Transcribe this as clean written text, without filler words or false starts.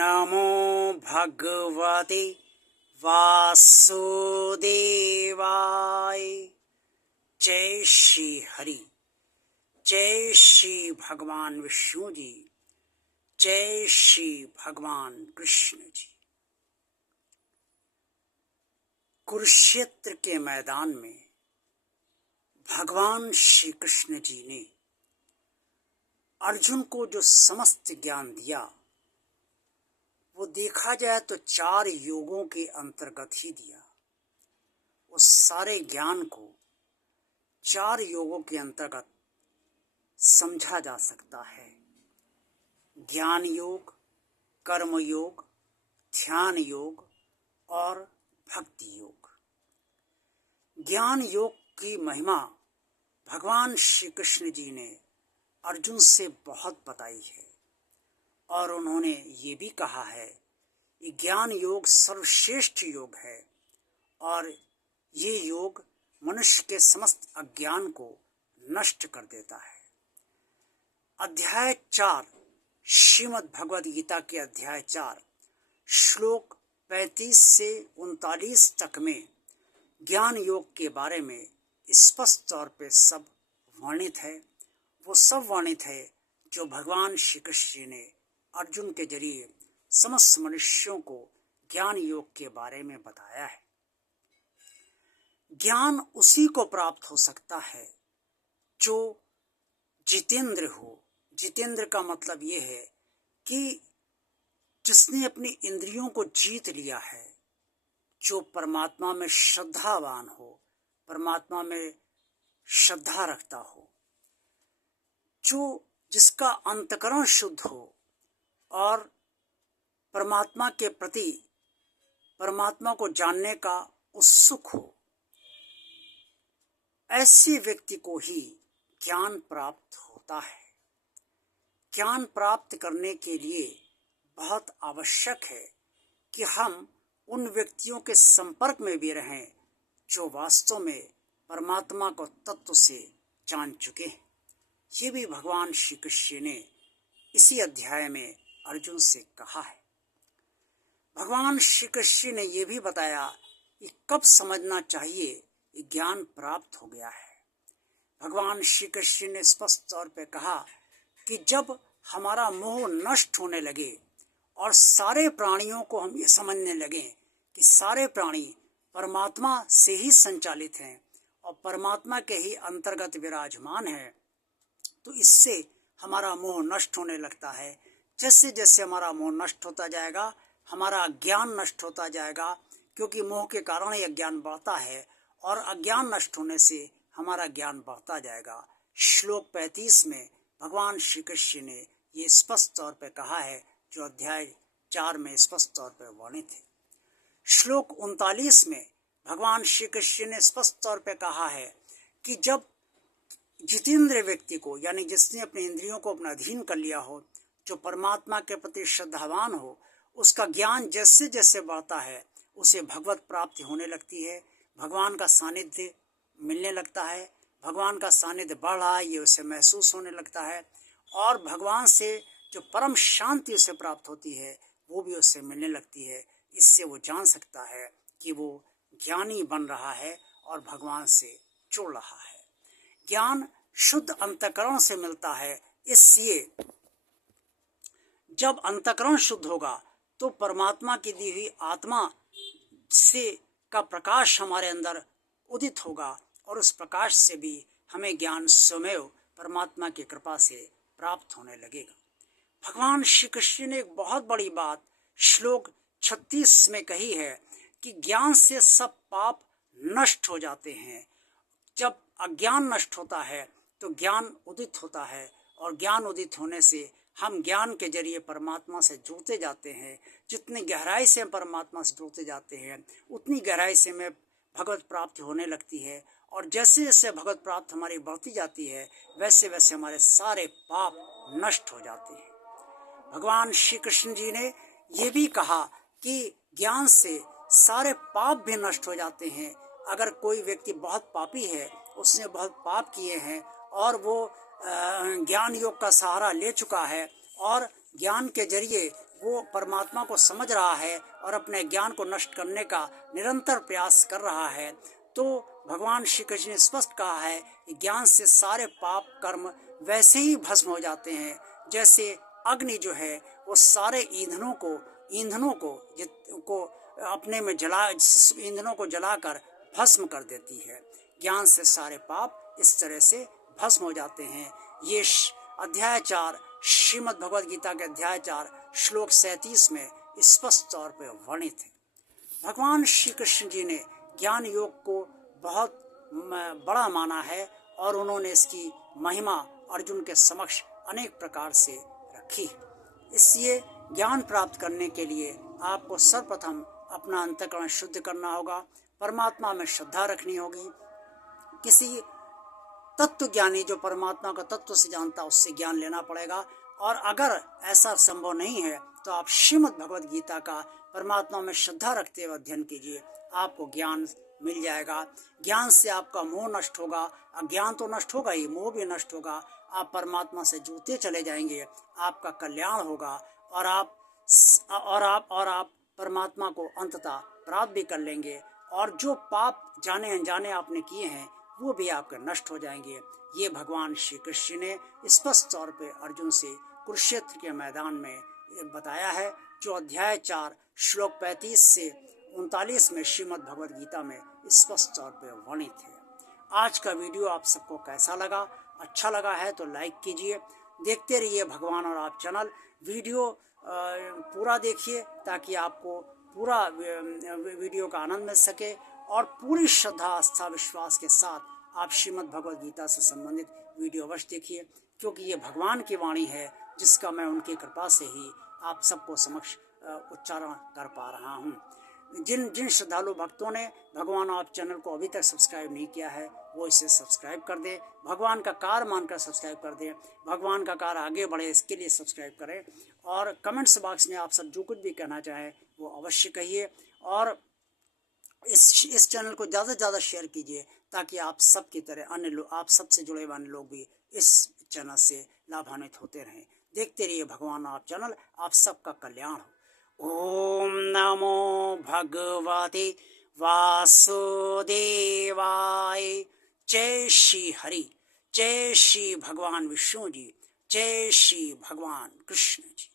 नमो भगवते वासुदेवाय। जय श्री हरि, जय श्री भगवान विष्णु जी, जय श्री भगवान कृष्ण जी। कुरुक्षेत्र के मैदान में भगवान श्री कृष्ण जी ने अर्जुन को जो समस्त ज्ञान दिया वो देखा जाए तो 4 योगों के अंतर्गत ही दिया। उस सारे ज्ञान को 4 योगों के अंतर्गत समझा जा सकता है। ज्ञान योग, कर्म योग, ध्यान योग और भक्ति योग। ज्ञान योग की महिमा भगवान श्री कृष्ण जी ने अर्जुन से बहुत बताई है और उन्होंने ये भी कहा है कि ज्ञान योग सर्वश्रेष्ठ योग है और ये योग मनुष्य के समस्त अज्ञान को नष्ट कर देता है। अध्याय 4 श्रीमद् भगवद गीता के अध्याय 4 श्लोक 35 से 39 तक में ज्ञान योग के बारे में स्पष्ट तौर पे सब वर्णित है। वो सब वर्णित है जो भगवान श्री कृष्ण ने अर्जुन के जरिए समस्त मनुष्यों को ज्ञान योग के बारे में बताया है। ज्ञान उसी को प्राप्त हो सकता है जो जितेंद्र हो। जितेंद्र का मतलब ये है कि जिसने अपनी इंद्रियों को जीत लिया है, जो परमात्मा में श्रद्धावान हो, परमात्मा में श्रद्धा रखता हो, जो जिसका अंतकरण शुद्ध हो और परमात्मा के प्रति परमात्मा को जानने का उत्सुक हो, ऐसे व्यक्ति को ही ज्ञान प्राप्त होता है। ज्ञान प्राप्त करने के लिए बहुत आवश्यक है कि हम उन व्यक्तियों के संपर्क में भी रहें जो वास्तव में परमात्मा को तत्व से जान चुके हैं। ये भी भगवान श्री कृष्ण ने इसी अध्याय में अर्जुन से कहा है। भगवान श्री कृष्ण ने यह भी बताया कि कब समझना चाहिए कि ज्ञान प्राप्त हो गया है। भगवान श्री कृष्ण ने स्पष्ट तौर पे कहा कि जब हमारा मोह नष्ट होने लगे और सारे प्राणियों को हम ये समझने लगे कि सारे प्राणी परमात्मा से ही संचालित हैं और परमात्मा के ही अंतर्गत विराजमान हैं, तो इससे हमारा मोह नष्ट होने लगता है। जैसे जैसे हमारा मोह नष्ट होता जाएगा, हमारा ज्ञान नष्ट होता जाएगा, क्योंकि मोह के कारण यह ज्ञान बढ़ता है और अज्ञान नष्ट होने से हमारा ज्ञान बढ़ता जाएगा। श्लोक 35 में भगवान श्री कृष्ण ने ये स्पष्ट तौर पर कहा है, जो अध्याय 4 में स्पष्ट तौर पर वर्णित है। श्लोक 39 में भगवान श्री कृष्ण ने स्पष्ट तौर पर कहा है कि जब जितेंद्र व्यक्ति को, यानी जिसने अपने इंद्रियों को अपना अधीन कर लिया हो, जो परमात्मा के प्रति श्रद्धावान हो, उसका ज्ञान जैसे जैसे बढ़ता है उसे भगवत प्राप्ति होने लगती है, भगवान का सानिध्य मिलने लगता है, भगवान का सानिध्य बढ़ रहा है ये उसे महसूस होने लगता है और भगवान से जो परम शांति उसे प्राप्त होती है वो भी उससे मिलने लगती है। इससे वो जान सकता है कि वो ज्ञानी बन रहा है और भगवान से जुड़ रहा है। ज्ञान शुद्ध अंतकरण से मिलता है, इसलिए जब अंतकरण शुद्ध होगा तो परमात्मा की दी हुई आत्मा से का प्रकाश हमारे अंदर उदित होगा और उस प्रकाश से भी हमें ज्ञान स्वयं परमात्मा की कृपा से प्राप्त होने लगेगा। भगवान श्री कृष्ण ने एक बहुत बड़ी बात श्लोक 36 में कही है कि ज्ञान से सब पाप नष्ट हो जाते हैं। जब अज्ञान नष्ट होता है तो ज्ञान उदित होता है और ज्ञान उदित होने से हम ज्ञान के जरिए परमात्मा से जुड़ते जाते हैं। जितनी गहराई से हम परमात्मा से जुड़ते जाते हैं उतनी गहराई से हमें भगवत प्राप्ति होने लगती है और जैसे जैसे भगवत प्राप्ति हमारी बढ़ती जाती है वैसे वैसे हमारे सारे पाप नष्ट हो जाते हैं। भगवान श्री कृष्ण जी ने ये भी कहा कि ज्ञान से सारे पाप भी नष्ट हो जाते हैं। अगर कोई व्यक्ति बहुत पापी है, उसने बहुत पाप किए हैं और वो ज्ञान योग का सहारा ले चुका है और ज्ञान के जरिए वो परमात्मा को समझ रहा है और अपने ज्ञान को नष्ट करने का निरंतर प्रयास कर रहा है, तो भगवान श्री कृष्ण ने स्पष्ट कहा है कि ज्ञान से सारे पाप कर्म वैसे ही भस्म हो जाते हैं जैसे अग्नि जो है वो सारे ईंधनों को अपने में ईंधनों को जलाकर भस्म कर देती है। ज्ञान से सारे पाप इस तरह से भस्म हो जाते हैं। ये अध्याय 4 श्रीमद् भगवद गीता के अध्याय 4 श्लोक 37 में स्पष्ट तौर पर वर्णित है। भगवान श्री कृष्ण जी ने ज्ञान योग को बहुत बड़ा माना है और उन्होंने इसकी महिमा अर्जुन के समक्ष अनेक प्रकार से रखी है। इसलिए ज्ञान प्राप्त करने के लिए आपको सर्वप्रथम अपना अंतःकरण शुद्ध करना होगा, परमात्मा में श्रद्धा रखनी होगी। किसी तत्व ज्ञानी जो परमात्मा का तत्व से जानता उससे ज्ञान लेना पड़ेगा, और अगर ऐसा संभव नहीं है तो आप श्रीमद् भगवद गीता का परमात्मा में श्रद्धा रखते हुए अध्ययन कीजिए, आपको ज्ञान मिल जाएगा। ज्ञान से आपका मोह नष्ट होगा, अज्ञान तो नष्ट होगा ही, मोह भी नष्ट होगा। आप परमात्मा से जुड़ते चले जाएंगे, आपका कल्याण होगा और आप परमात्मा को अंततः प्राप्त भी कर लेंगे, और जो पाप जाने अनजाने आपने किए हैं वो भी आपके नष्ट हो जाएंगे। ये भगवान श्री कृष्ण ने स्पष्ट तौर पे अर्जुन से कुरुक्षेत्र के मैदान में बताया है, जो अध्याय 4 श्लोक 35 से 39 में श्रीमद् भगवद गीता में स्पष्ट तौर पे वर्णित है। आज का वीडियो आप सबको कैसा लगा? अच्छा लगा है तो लाइक कीजिए, देखते रहिए भगवान और आप चैनल। वीडियो पूरा देखिए ताकि आपको पूरा वीडियो का आनंद मिल सके, और पूरी श्रद्धा आस्था विश्वास के साथ आप श्रीमद् भगवद गीता से संबंधित वीडियो अवश्य देखिए, क्योंकि ये भगवान की वाणी है जिसका मैं उनकी कृपा से ही आप सबको समक्ष उच्चारण कर पा रहा हूँ। जिन श्रद्धालु भक्तों ने भगवान आप चैनल को अभी तक सब्सक्राइब नहीं किया है वो इसे सब्सक्राइब कर दें, भगवान का कार्य मानकर सब्सक्राइब कर दें, भगवान का कार्य आगे बढ़े इसके लिए सब्सक्राइब करें, और कमेंट्स बॉक्स में आप सब जो कुछ भी कहना चाहें वो अवश्य कहिए, और इस चैनल को ज़्यादा से ज़्यादा शेयर कीजिए ताकि आप सब की तरह अन्य लोग, आप सबसे जुड़े हुए लोग भी इस चैनल से लाभान्वित होते रहें। देखते रहिए भगवान आप चैनल, आप सबका कल्याण हो। ओम नमो भगवते वासुदेवाय। जय श्री हरि, जय श्री भगवान विष्णु जी, जय श्री भगवान कृष्ण जी।